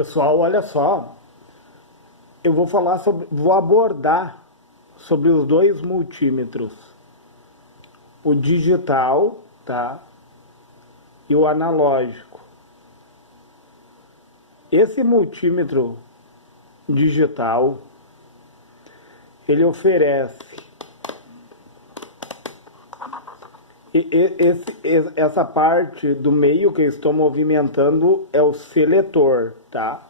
Pessoal, olha só, eu vou abordar sobre os dois multímetros, o digital, tá? E o analógico. Esse multímetro digital, ele oferece essa parte do meio que eu estou movimentando é o seletor, tá?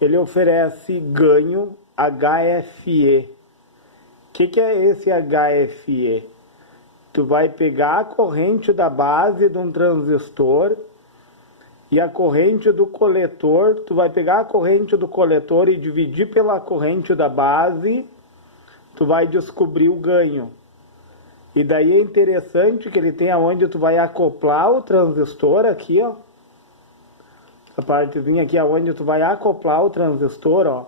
Ele oferece ganho HFE. O que é esse HFE? Tu vai pegar a corrente da base de um transistor e a corrente do coletor, tu vai pegar a corrente do coletor e dividir pela corrente da base, tu vai descobrir o ganho. E daí é interessante que ele tem aonde tu vai acoplar o transistor aqui, ó. A partezinha aqui aonde tu vai acoplar o transistor, ó.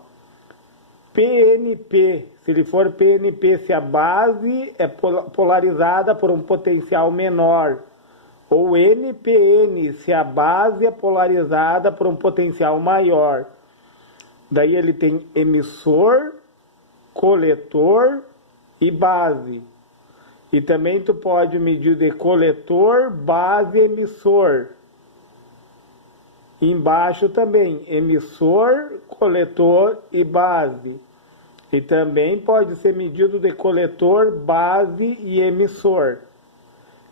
PNP, se ele for PNP, se a base é polarizada por um potencial menor. Ou NPN, se a base é polarizada por um potencial maior. Daí ele tem emissor, coletor e base. E também tu pode medir de coletor, base, emissor. Embaixo também, emissor, coletor e base. E também pode ser medido de coletor, base e emissor.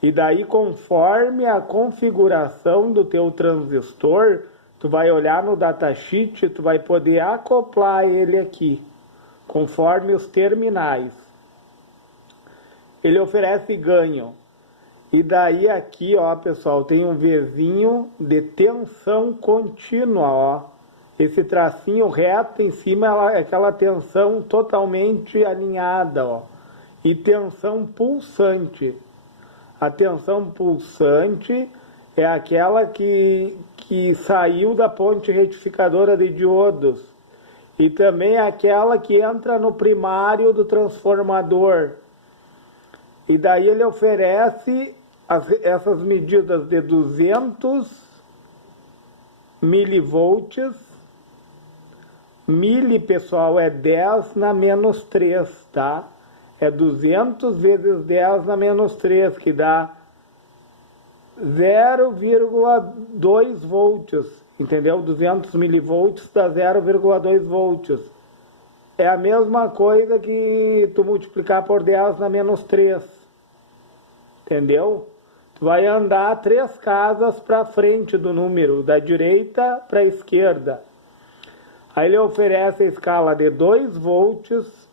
E daí, conforme a configuração do teu transistor, tu vai olhar no datasheet, tu vai poder acoplar ele aqui, conforme os terminais. Ele oferece ganho. E daí aqui, ó, pessoal, tem um Vzinho de tensão contínua, ó. Esse tracinho reto em cima é aquela tensão totalmente alinhada, ó. E tensão pulsante. A tensão pulsante é aquela que saiu da ponte retificadora de diodos. E também é aquela que entra no primário do transformador. E daí ele oferece essas medidas de 200 milivolts. Mili, pessoal, é 10 na menos 3, tá? É 200 vezes 10 na menos 3, que dá 0,2 volts, entendeu? 200 milivolts dá 0,2 volts. É a mesma coisa que tu multiplicar por 10 na menos 3, entendeu? Tu vai andar 3 casas para frente do número, da direita para a esquerda. Aí ele oferece a escala de 2 volts,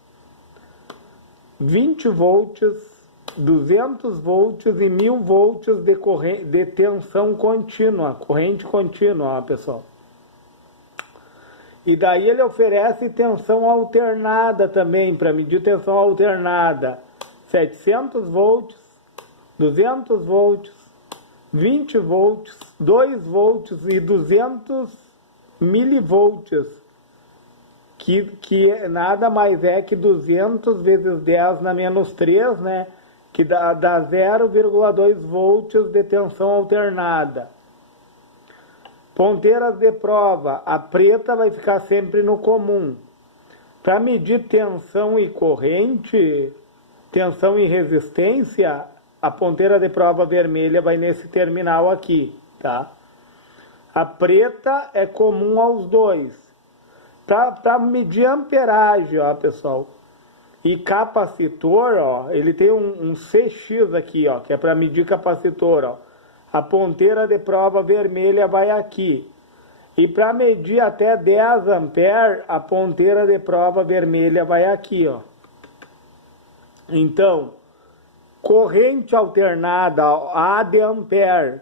20 volts, 200 volts e 1000 volts de tensão contínua, corrente contínua, ó, pessoal. E daí ele oferece tensão alternada também, para medir tensão alternada. 700 volts, 200 volts, 20 volts, 2 volts e 200 milivolts. Que nada mais é que 200 vezes 10 na menos 3, né? Que dá 0,2 volts de tensão alternada. Ponteiras de prova, a preta vai ficar sempre no comum. Para medir tensão e corrente, tensão e resistência, a ponteira de prova vermelha vai nesse terminal aqui, tá? A preta é comum aos dois. Para medir amperagem, ó, pessoal, e capacitor, ó, ele tem um CX aqui, ó, que é para medir capacitor, ó. A ponteira de prova vermelha vai aqui. E para medir até 10 amperes, a ponteira de prova vermelha vai aqui, ó. Então, corrente alternada, ó, A de ampere,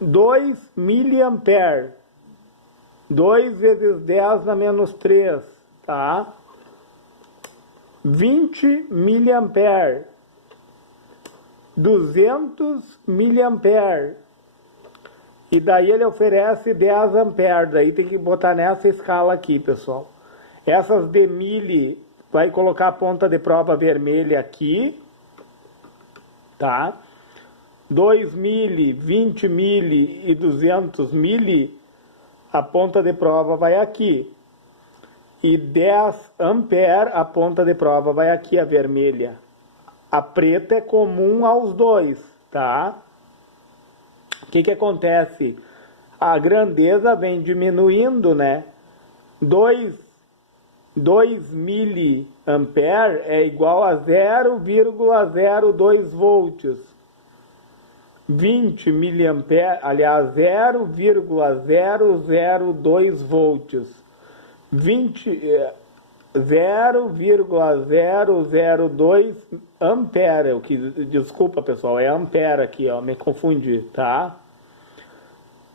2 miliampere. 2 vezes 10 na menos 3, tá? 20 miliampere. 200 miliampere. E daí ele oferece 10 amperes. Daí tem que botar nessa escala aqui, pessoal. Essas de mili, vai colocar a ponta de prova vermelha aqui, tá? 2 mili, 20 mili e 200 mili. a ponta de prova vai aqui. E 10 ampere, a ponta de prova vai aqui, a vermelha. A preta é comum aos dois, tá? O que acontece? A grandeza vem diminuindo, né? 2 miliampere é igual a 0,02 volts. 20 miliampere, aliás, 0,002 volts. 0,002 ampere, o que, desculpa pessoal, é ampere aqui, ó, me confundi, tá?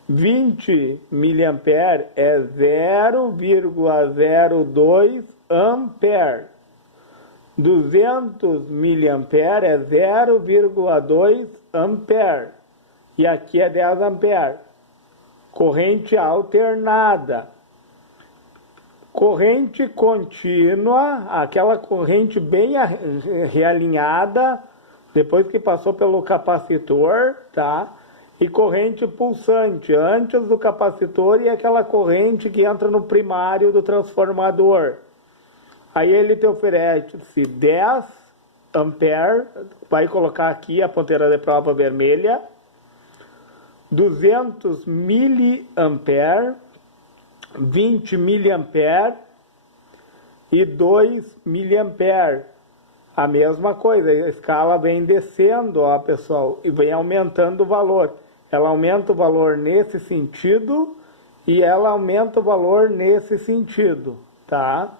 20 miliampere é 0,02 ampere. 200 miliampere é 0,2 ampere. E aqui é 10 ampere. Corrente alternada. Corrente contínua, aquela corrente bem realinhada, depois que passou pelo capacitor, tá? E corrente pulsante, antes do capacitor, e aquela corrente que entra no primário do transformador. Aí ele te oferece 10 ampere, vai colocar aqui a ponteira de prova vermelha, 200 miliampere, 20 miliampere e 2 miliampere. A mesma coisa, a escala vem descendo, ó, pessoal, e vem aumentando o valor. Ela aumenta o valor nesse sentido e ela aumenta o valor nesse sentido, tá?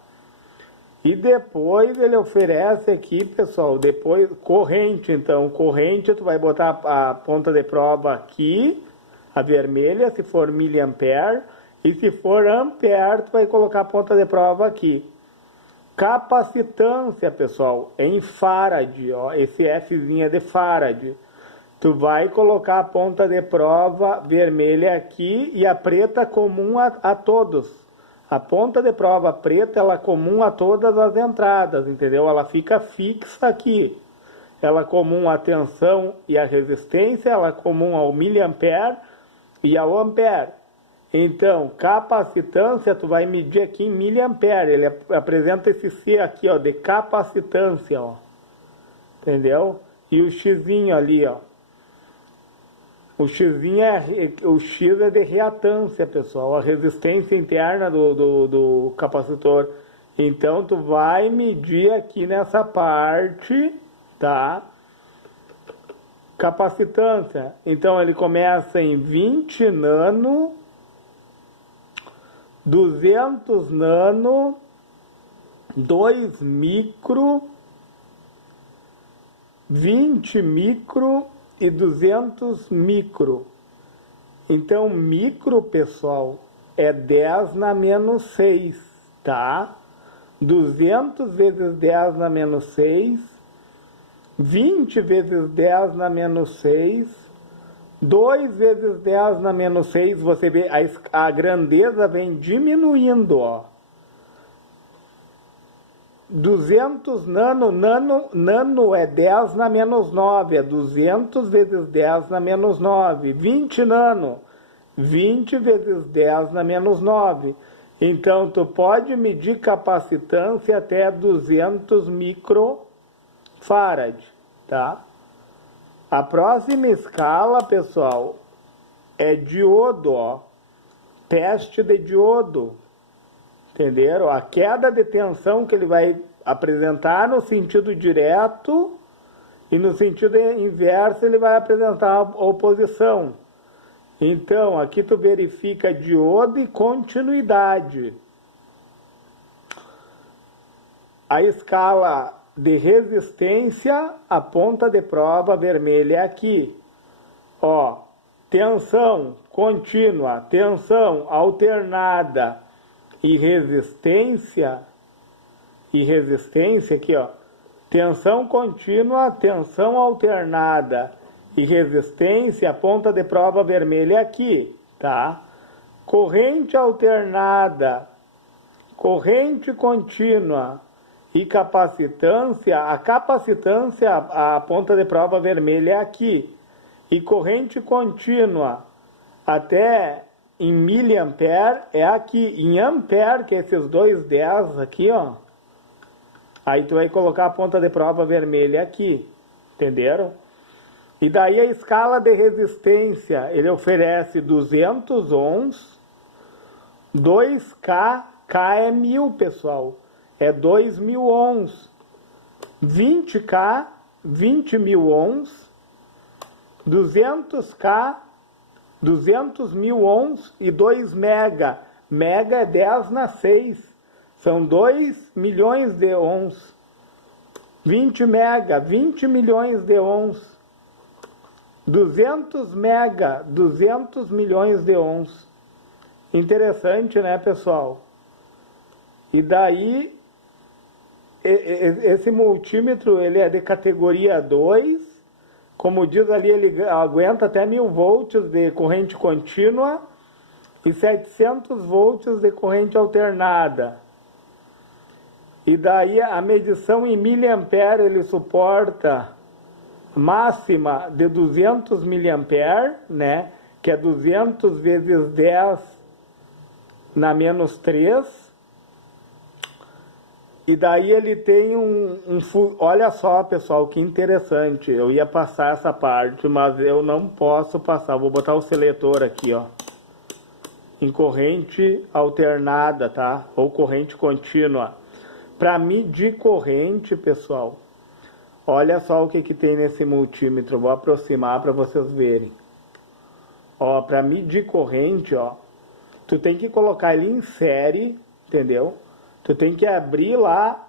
E depois ele oferece aqui, pessoal, depois corrente. Então, corrente, tu vai botar a ponta de prova aqui, a vermelha, se for miliampere, e se for ampere, tu vai colocar a ponta de prova aqui. Capacitância, pessoal, em farad, ó, esse Fzinho é de farad. Tu vai colocar a ponta de prova vermelha aqui e a preta comum a todos. A ponta de prova preta, ela é comum a todas as entradas, entendeu? Ela fica fixa aqui. Ela é comum à tensão e à resistência, ela é comum ao miliampere e ao ampere. Então, capacitância, tu vai medir aqui em miliampere. Ele apresenta esse C aqui, ó, de capacitância, ó. Entendeu? E o Xzinho ali, ó. O X é de reatância, pessoal, a resistência interna do capacitor. Então, tu vai medir aqui nessa parte, tá? Capacitância. Então, ele começa em 20 nano, 200 nano, 2 micro, 20 micro e 200 micro. Então, micro, pessoal, é 10 na menos 6, tá? 200 vezes 10 na menos 6, 20 vezes 10 na menos 6, 2 vezes 10 na menos 6, você vê, a grandeza vem diminuindo, ó. 200 nano é 10 na menos 9, é 200 vezes 10 na menos 9. 20 nano, 20 vezes 10 na menos 9. Então, tu pode medir capacitância até 200 microfarad, tá? A próxima escala, pessoal, é diodo, ó. Teste de diodo. Entenderam? A queda de tensão que ele vai apresentar no sentido direto e no sentido inverso ele vai apresentar a oposição. Então, aqui tu verifica diodo e continuidade. A escala de resistência, a ponta de prova vermelha é aqui. Ó, tensão contínua, tensão alternada e resistência aqui, ó, tensão contínua, tensão alternada e resistência, a ponta de prova vermelha aqui, tá? Corrente alternada, corrente contínua e capacitância, a capacitância, a ponta de prova vermelha é aqui, e corrente contínua até em miliampere é aqui. Em ampere, que é esses dois 10 aqui, ó. Aí tu vai colocar a ponta de prova vermelha aqui. Entenderam? E daí a escala de resistência, ele oferece 200 ohms, 2K, K é 1000, pessoal. É 2000 ohms. 20K, 20.000 ohms. 200K, 200.000 ohms e 2 mega. Mega é 10 na 6. São 2 milhões de ohms. 20 mega, 20 milhões de ohms. 200 mega, 200 milhões de ohms. Interessante, né, pessoal? E daí, esse multímetro, ele é de categoria 2. Como diz ali, ele aguenta até 1000 volts de corrente contínua e 700 volts de corrente alternada. E daí a medição em miliampere, ele suporta máxima de 200 miliampere, né? Que é 200 vezes 10 na menos 3. E daí ele tem olha só, pessoal, que interessante. Eu ia passar essa parte, mas eu não posso passar. Vou botar o seletor aqui, ó. Em corrente alternada, tá? Ou corrente contínua. Para medir corrente, pessoal, olha só o que tem nesse multímetro. Vou aproximar para vocês verem. Ó, para medir corrente, ó, tu tem que colocar ele em série, entendeu? Tu tem que abrir lá,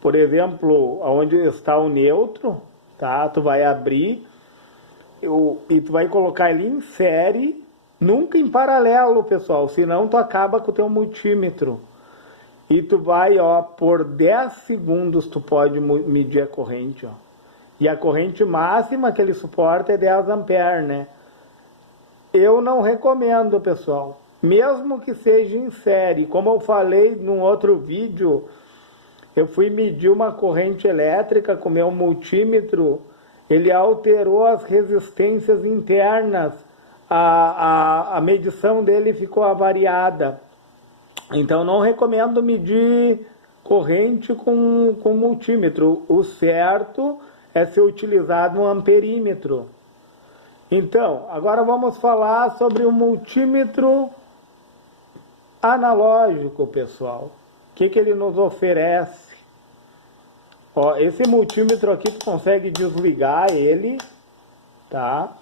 por exemplo, onde está o neutro, tá? Tu vai abrir e tu vai colocar ele em série, nunca em paralelo, pessoal, senão tu acaba com o teu multímetro. E tu vai, ó, por 10 segundos tu pode medir a corrente, ó. E a corrente máxima que ele suporta é 10 amperes, né? Eu não recomendo, pessoal. Mesmo que seja em série. Como eu falei num outro vídeo, eu fui medir uma corrente elétrica com meu multímetro. Ele alterou as resistências internas. A medição dele ficou avariada. Então não recomendo medir corrente com multímetro. O certo é ser utilizado um amperímetro. Então, agora vamos falar sobre o multímetro analógico, pessoal. O que ele nos oferece? Ó, esse multímetro aqui tu consegue desligar ele, tá?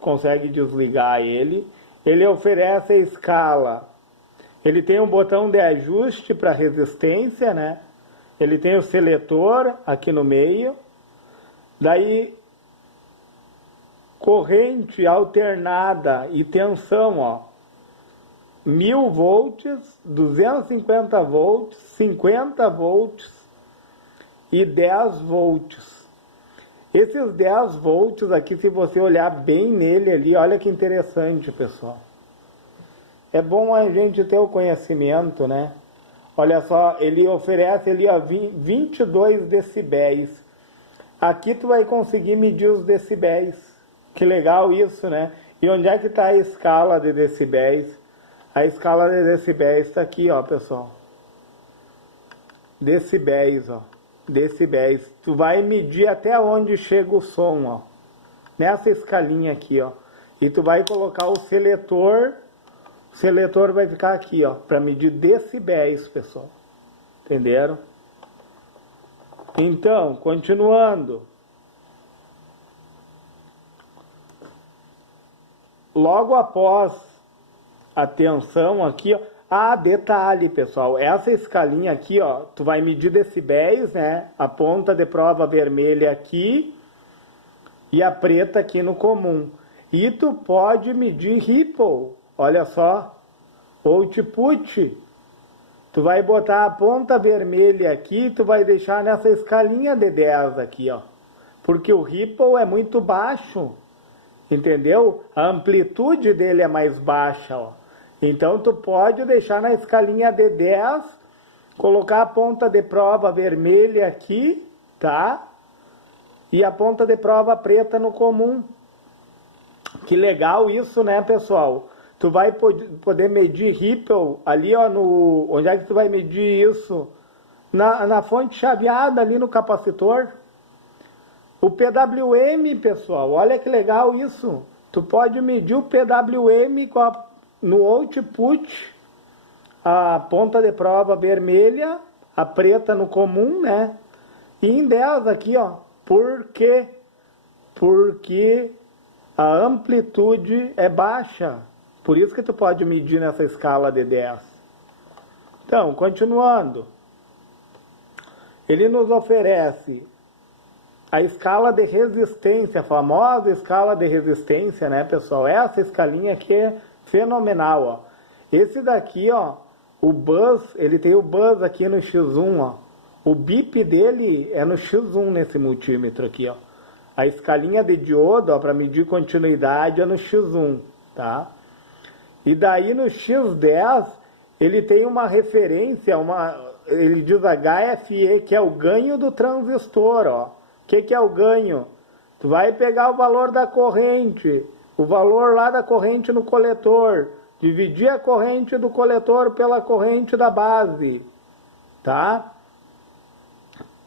Consegue desligar ele. Ele oferece a escala. Ele tem um botão de ajuste para resistência, né? Ele tem o seletor aqui no meio. Daí, corrente alternada e tensão, ó. 1000 volts, 250 volts, 50 volts e 10 volts. Esses 10 volts aqui, se você olhar bem nele ali, olha que interessante, pessoal. É bom a gente ter o conhecimento, né? Olha só, ele oferece ali, ó, 22 decibéis. Aqui tu vai conseguir medir os decibéis. Que legal isso, né? E onde é que está a escala de decibéis? A escala de decibéis está aqui, ó, pessoal. Decibéis, ó. Decibéis. Tu vai medir até onde chega o som, ó. Nessa escalinha aqui, ó. E tu vai colocar o seletor. O seletor vai ficar aqui, ó, para medir decibéis, pessoal. Entenderam? Então, continuando. Logo após a tensão aqui, ó. Ah, detalhe, pessoal. Essa escalinha aqui, ó, tu vai medir decibéis, né? A ponta de prova vermelha aqui e a preta aqui no comum. E tu pode medir ripple. Olha só, output, tu vai botar a ponta vermelha aqui, tu vai deixar nessa escalinha de 10 aqui, ó. Porque o ripple é muito baixo, entendeu? A amplitude dele é mais baixa, ó. Então tu pode deixar na escalinha de 10, colocar a ponta de prova vermelha aqui, tá? E a ponta de prova preta no comum. Que legal isso, né, pessoal? Tu vai poder medir Ripple ali, ó, no... Onde é que tu vai medir isso? Na fonte chaveada ali no capacitor. O PWM, pessoal, olha que legal isso. Tu pode medir o PWM no output, a ponta de prova vermelha, a preta no comum, né? E em 10 aqui, ó. Por quê? Porque a amplitude é baixa. Por isso que tu pode medir nessa escala de 10. Então, continuando. Ele nos oferece a escala de resistência, a famosa escala de resistência, né, pessoal? Essa escalinha aqui é fenomenal, ó. Esse daqui, ó, o buzz, ele tem o buzz aqui no X1, ó. O bip dele é no X1 nesse multímetro aqui, ó. A escalinha de diodo, ó, para medir continuidade é no X1, tá? E daí no X10, ele tem uma referência, ele diz HFE, que é o ganho do transistor, ó. O que é o ganho? Tu vai pegar o valor da corrente, o valor lá da corrente no coletor, dividir a corrente do coletor pela corrente da base, tá?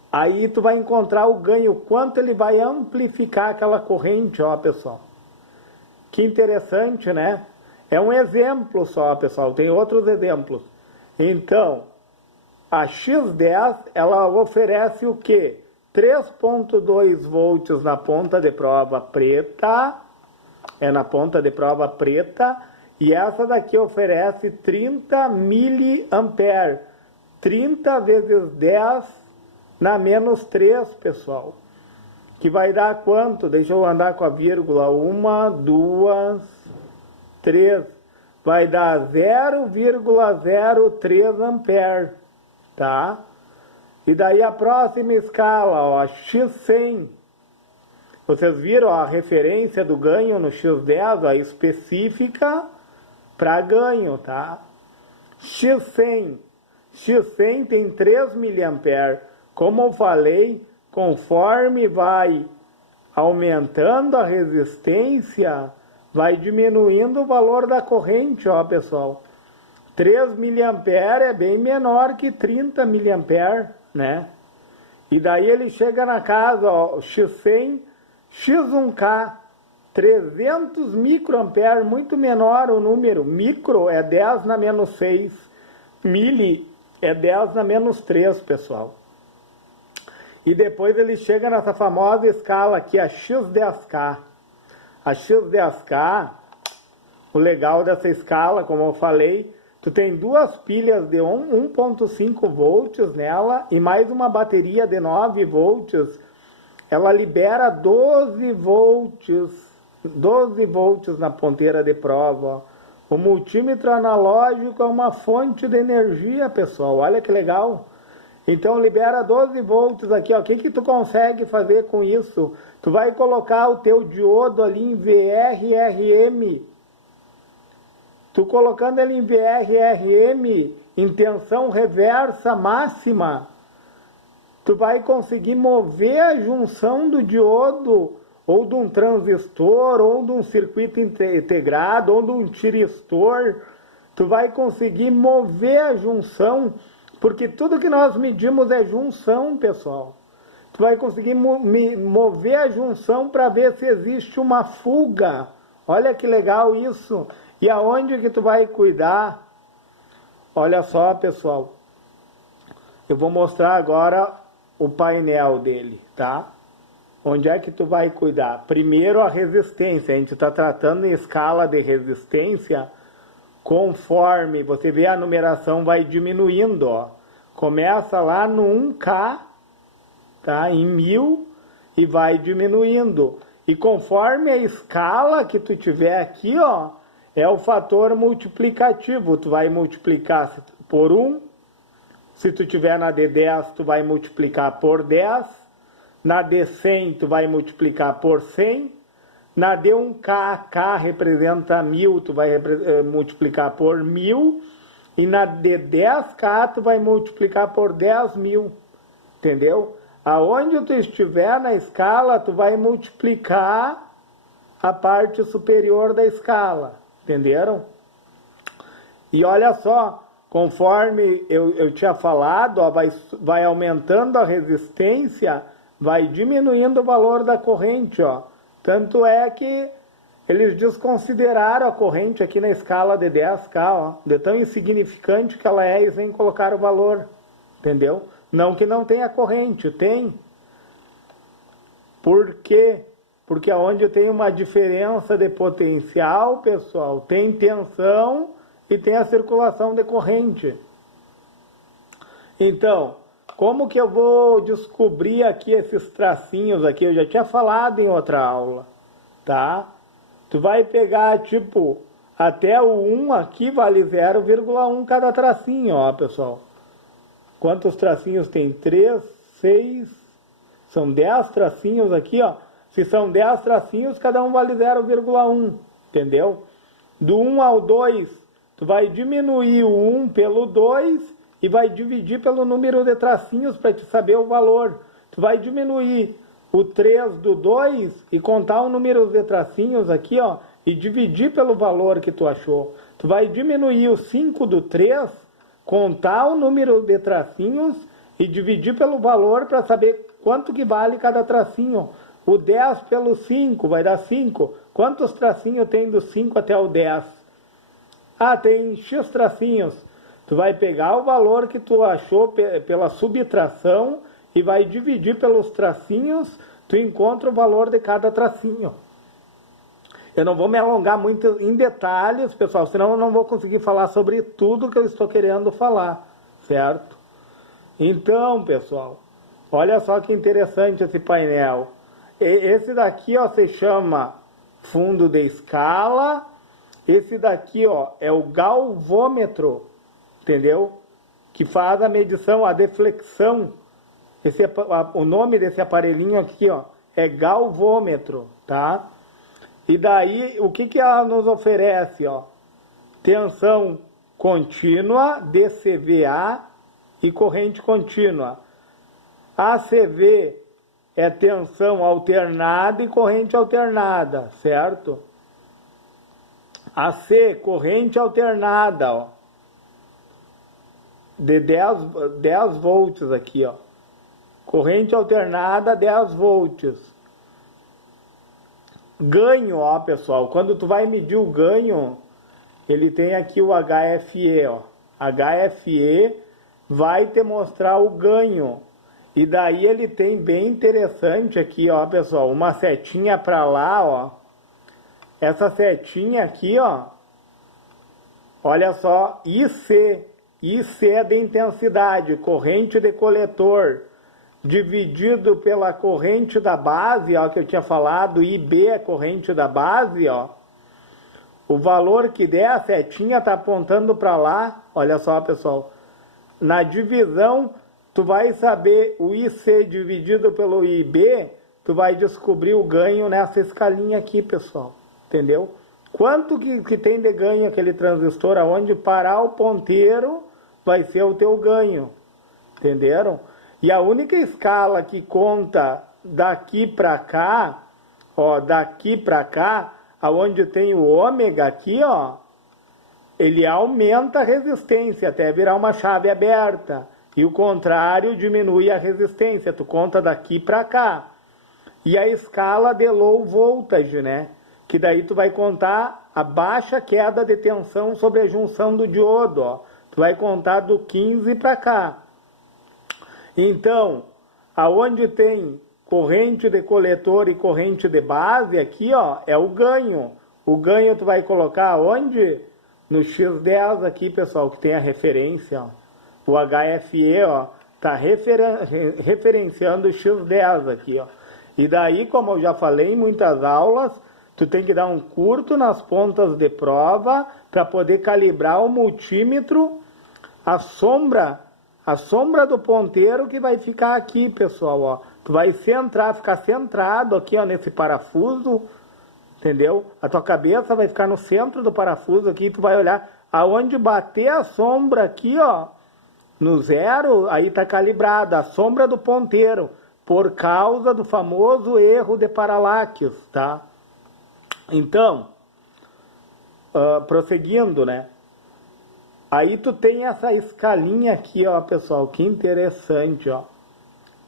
Aí tu vai encontrar o ganho, quanto ele vai amplificar aquela corrente, ó, pessoal. Que interessante, né? É um exemplo só, pessoal, tem outros exemplos. Então, a X10, ela oferece o quê? 3.2 volts na ponta de prova preta, é na ponta de prova preta, e essa daqui oferece 30 miliamperes, 30 vezes 10 na menos 3, pessoal. Que vai dar quanto? Deixa eu andar com a vírgula. 1, 2, 3. Vai dar 0,03 ampere, tá? E daí a próxima escala, ó, X100. Vocês viram a referência do ganho no X10, ó, específica para ganho, tá? X100. X100 tem 3 miliamperes. Como eu falei, conforme vai aumentando a resistência, vai diminuindo o valor da corrente, ó, pessoal. 3 miliamperes é bem menor que 30 miliamperes, né? E daí ele chega na casa, ó, X100, X1K, 300 microamperes, muito menor o número. Micro é 10 na menos 6, mili é 10 na menos 3, pessoal. E depois ele chega nessa famosa escala aqui, a X10K. A X10K, o legal dessa escala, como eu falei, tu tem duas pilhas de 1.5 volts nela e mais uma bateria de 9 volts. Ela libera 12 volts na ponteira de prova. O multímetro analógico é uma fonte de energia, pessoal. Olha que legal. Então libera 12 volts aqui, ó. O que tu consegue fazer com isso? Tu vai colocar o teu diodo ali em VRRM. Tu colocando ele em VRRM, em tensão reversa máxima, tu vai conseguir mover a junção do diodo, ou de um transistor, ou de um circuito integrado, ou de um tiristor. Tu vai conseguir mover a junção, porque tudo que nós medimos é junção, pessoal. Tu vai conseguir mover a junção para ver se existe uma fuga. Olha que legal isso. E aonde que tu vai cuidar? Olha só, pessoal. Eu vou mostrar agora o painel dele, tá? Onde é que tu vai cuidar? Primeiro a resistência. A gente está tratando em escala de resistência. Conforme você vê, a numeração vai diminuindo, ó. Começa lá no 1K, tá? Em 1000 e vai diminuindo. E conforme a escala que tu tiver aqui, ó, é o fator multiplicativo. Tu vai multiplicar por 1. Se tu tiver na D10, tu vai multiplicar por 10. Na D100, tu vai multiplicar por 100. Na D1K, K representa 1000, tu vai multiplicar por 1000. E na D10K, tu vai multiplicar por 10.000. Entendeu? Aonde tu estiver na escala, tu vai multiplicar a parte superior da escala, entenderam? E olha só, conforme eu tinha falado, ó, vai aumentando a resistência, vai diminuindo o valor da corrente, ó. Tanto é que eles desconsideraram a corrente aqui na escala de 10K, ó, de tão insignificante que ela é, e sem colocar o valor, entendeu? Não que não tenha corrente, tem. Por quê? Porque onde tem uma diferença de potencial, pessoal, tem tensão e tem a circulação de corrente. Então, como que eu vou descobrir aqui esses tracinhos aqui? Eu já tinha falado em outra aula, tá? Tu vai pegar, tipo, até o 1 aqui vale 0,1 cada tracinho, ó, pessoal. Quantos tracinhos tem? 3, 6, são 10 tracinhos aqui, ó. Se são 10 tracinhos, cada um vale 0,1, entendeu? Do 1 ao 2, tu vai diminuir o 1 pelo 2 e vai dividir pelo número de tracinhos para te saber o valor. Tu vai diminuir o 3 do 2 e contar o número de tracinhos aqui, ó, e dividir pelo valor que tu achou. Tu vai diminuir o 5 do 3, contar o número de tracinhos e dividir pelo valor para saber quanto que vale cada tracinho. O 10 pelo 5 vai dar 5. Quantos tracinhos tem do 5 até o 10? Ah, tem X tracinhos. Tu vai pegar o valor que tu achou pela subtração e vai dividir pelos tracinhos, tu encontra o valor de cada tracinho. Eu não vou me alongar muito em detalhes, pessoal, senão eu não vou conseguir falar sobre tudo que eu estou querendo falar, certo? Então, pessoal, olha só que interessante esse painel. Esse daqui, ó, se chama fundo de escala. Esse daqui, ó, é o galvômetro, entendeu? Que faz a medição, a deflexão. O nome desse aparelhinho aqui, ó, é galvômetro, tá? E daí, o que ela nos oferece, ó? Tensão contínua, DCVA e corrente contínua. ACV é tensão alternada e corrente alternada, certo? AC, corrente alternada, ó, de 10 volts aqui, ó. Corrente alternada, 10 volts. Ganho, ó, pessoal, quando tu vai medir o ganho, ele tem aqui o HFE, ó. HFE vai te mostrar o ganho. E daí ele tem bem interessante aqui, ó, pessoal, uma setinha para lá, ó. Essa setinha aqui, ó, olha só, IC. IC é de intensidade, corrente de coletor, dividido pela corrente da base, ó, que eu tinha falado, IB é corrente da base, ó. O valor que der, a setinha tá apontando para lá, olha só, pessoal. Na divisão, tu vai saber o IC dividido pelo IB, tu vai descobrir o ganho nessa escalinha aqui, pessoal. Entendeu? Quanto que tem de ganho aquele transistor? Aonde parar o ponteiro vai ser o teu ganho. Entenderam? E a única escala que conta daqui para cá, ó, daqui para cá, aonde tem o ômega aqui, ó, ele aumenta a resistência até virar uma chave aberta. E o contrário diminui a resistência. Tu conta daqui para cá. E a escala de low voltage, né? Que daí tu vai contar a baixa queda de tensão sobre a junção do diodo, ó. Tu vai contar do 15 para cá. Então, aonde tem corrente de coletor e corrente de base, aqui, ó, é o ganho. O ganho tu vai colocar onde? No X10 aqui, pessoal, que tem a referência, ó. O HFE, ó, tá referenciando o X10 aqui, ó. E daí, como eu já falei em muitas aulas, tu tem que dar um curto nas pontas de prova para poder calibrar o multímetro, a sombra do ponteiro que vai ficar aqui, pessoal, ó. Tu vai ficar centrado aqui, ó, nesse parafuso, entendeu? A tua cabeça vai ficar no centro do parafuso aqui, tu vai olhar aonde bater a sombra aqui, ó, no 0, aí tá calibrada a sombra do ponteiro, por causa do famoso erro de paralaxe, tá? Então, prosseguindo, né? Aí tu tem essa escalinha aqui, ó, pessoal, que interessante, ó.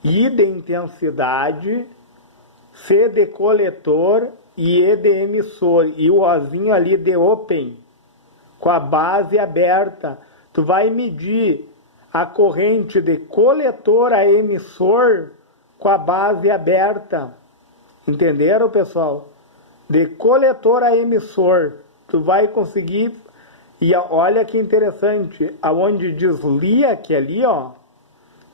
I de intensidade, C de coletor e E de emissor. E o Ozinho ali de open, com a base aberta. Tu vai medir a corrente de coletor a emissor com a base aberta. Entenderam, pessoal? De coletor a emissor. Tu vai conseguir... E olha que interessante, aonde deslia aqui ali, ó,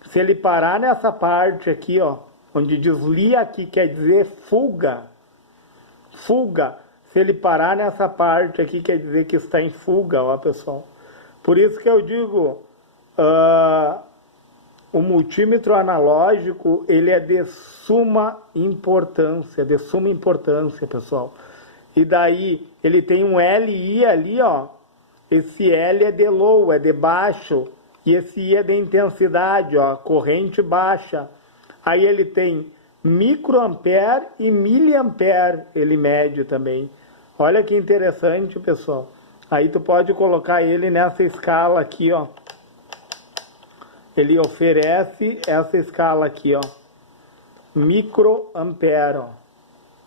se ele parar nessa parte aqui, ó, onde deslia aqui quer dizer fuga, se ele parar nessa parte aqui quer dizer que está em fuga, ó, pessoal. Por isso que eu digo, o multímetro analógico, ele é de suma importância, pessoal. E daí, ele tem um LI ali, ó, esse L é de low, é de baixo, e esse I é de intensidade, ó, corrente baixa. Aí ele tem microampere e miliampere, ele mede também. Olha que interessante, pessoal. Aí tu pode colocar ele nessa escala aqui, ó. Ele oferece essa escala aqui, ó. Microampere, ó.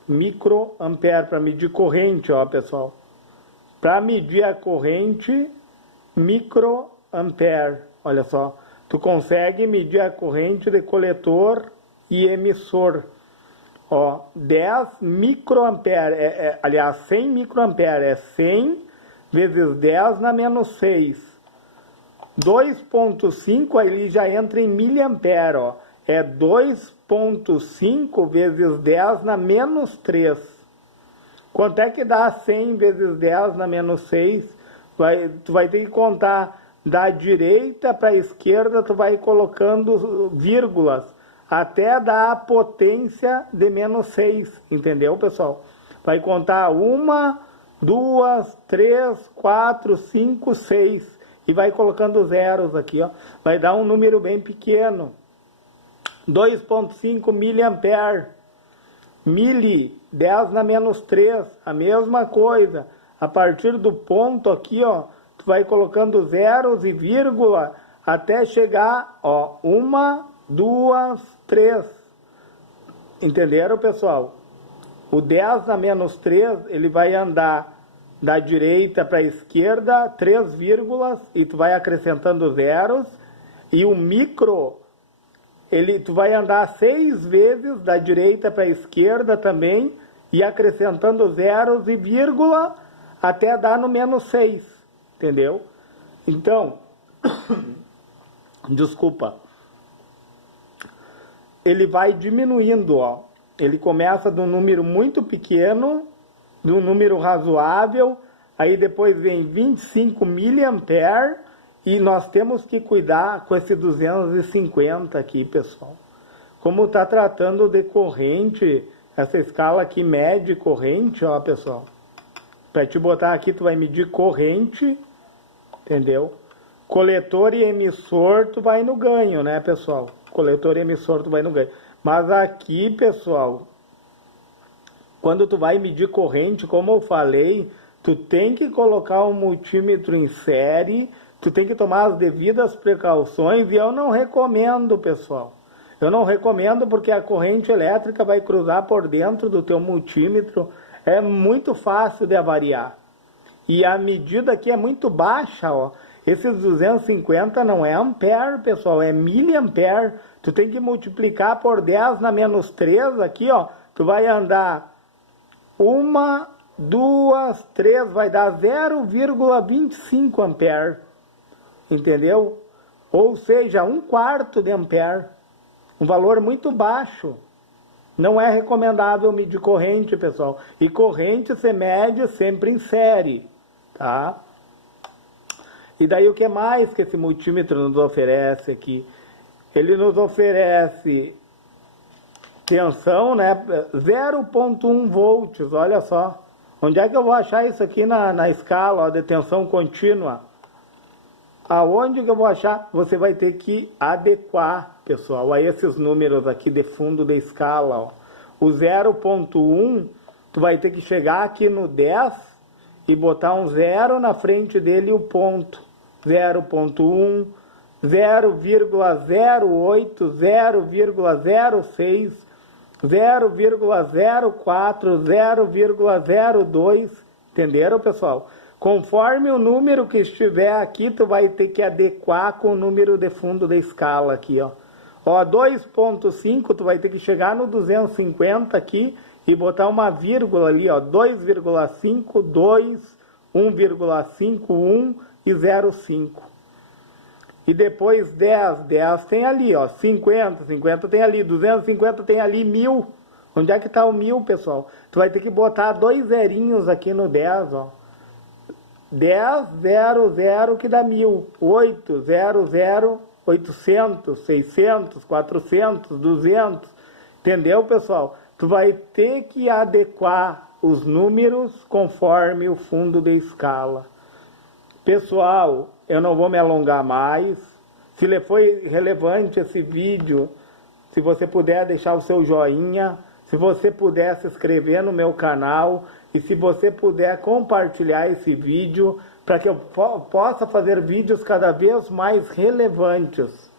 Microampere para medir corrente, ó, pessoal. Para medir a corrente, microampere, olha só, tu consegue medir a corrente de coletor e emissor. Ó, 10 microampere, aliás, 100 microampere é 100 vezes 10 na menos 6. 2,5 aí já entra em miliampere, ó, é 2,5 vezes 10 na menos 3. Quanto é que dá 100 vezes 10 na menos 6? Tu vai ter que contar da direita para a esquerda, tu vai colocando vírgulas, até dar a potência de menos 6, entendeu, pessoal? Vai contar 1, 2, 3, 4, 5, 6, e vai colocando zeros aqui, ó. Vai dar um número bem pequeno. 2,5 miliampere. Mili, 10 na menos 3, a mesma coisa. A partir do ponto aqui, ó, tu vai colocando zeros e vírgula até chegar, ó, 1, 2, 3. Entenderam, pessoal? O 10 na menos 3, ele vai andar da direita para a esquerda, 3 vírgulas, e tu vai acrescentando zeros. E o micro, tu vai andar 6 vezes da direita para a esquerda também, e acrescentando zeros e vírgula, até dar no menos 6, entendeu? Então, desculpa, ele vai diminuindo, ó. Ele começa de um número muito pequeno, de um número razoável, aí depois vem 25 miliampere, e nós temos que cuidar com esse 250 aqui, pessoal. Como está tratando de corrente, essa escala aqui mede corrente, ó, pessoal. Para te botar aqui, tu vai medir corrente, entendeu? Coletor e emissor, tu vai no ganho, né, pessoal? Coletor e emissor, tu vai no ganho. Mas aqui, pessoal, quando tu vai medir corrente, como eu falei, tu tem que colocar um multímetro em série, tu tem que tomar as devidas precauções, e eu não recomendo, pessoal. Eu não recomendo porque a corrente elétrica vai cruzar por dentro do teu multímetro, é muito fácil de avariar. E a medida aqui é muito baixa, ó. Esses 250 não é ampere, pessoal, é miliampere. Tu tem que multiplicar por 10 na menos 3 aqui, ó. Tu vai andar 1, 2, 3, vai dar 0,25 ampere. Entendeu? Ou seja, 1/4 de ampere. Um valor muito baixo. Não é recomendável medir corrente, pessoal. E corrente se mede sempre em série, tá? E daí o que mais que esse multímetro nos oferece aqui? Ele nos oferece tensão, né? 0,1 volts, olha só. Onde é que eu vou achar isso aqui na escala, ó, de tensão contínua? Aonde que eu vou achar? Você vai ter que adequar, pessoal, a esses números aqui de fundo da escala, ó. O 0,1 tu vai ter que chegar aqui no 10 e botar um 0 na frente dele e o ponto. 0.1, 0,08, 0,06, 0,04, 0,02. Entenderam, pessoal? Conforme o número que estiver aqui, tu vai ter que adequar com o número de fundo da escala aqui, ó. Ó, 2.5, tu vai ter que chegar no 250 aqui e botar uma vírgula ali, ó, 2,5, 2, 1,5, 1 e 0,5. E depois 10, 10 tem ali, ó, 50, 50 tem ali, 250 tem ali, 1000. Onde é que tá o 1000, pessoal? Tu vai ter que botar 2 zerinhos aqui no 10, ó. 10, 0, 0, que dá 1000. 8, 0, 0, 800, 600, 400, 200. Entendeu, pessoal? Tu vai ter que adequar os números conforme o fundo de escala. Pessoal, eu não vou me alongar mais. Se lhe foi relevante esse vídeo, se você puder deixar o seu joinha, se você puder se inscrever no meu canal e se você puder compartilhar esse vídeo para que eu possa fazer vídeos cada vez mais relevantes.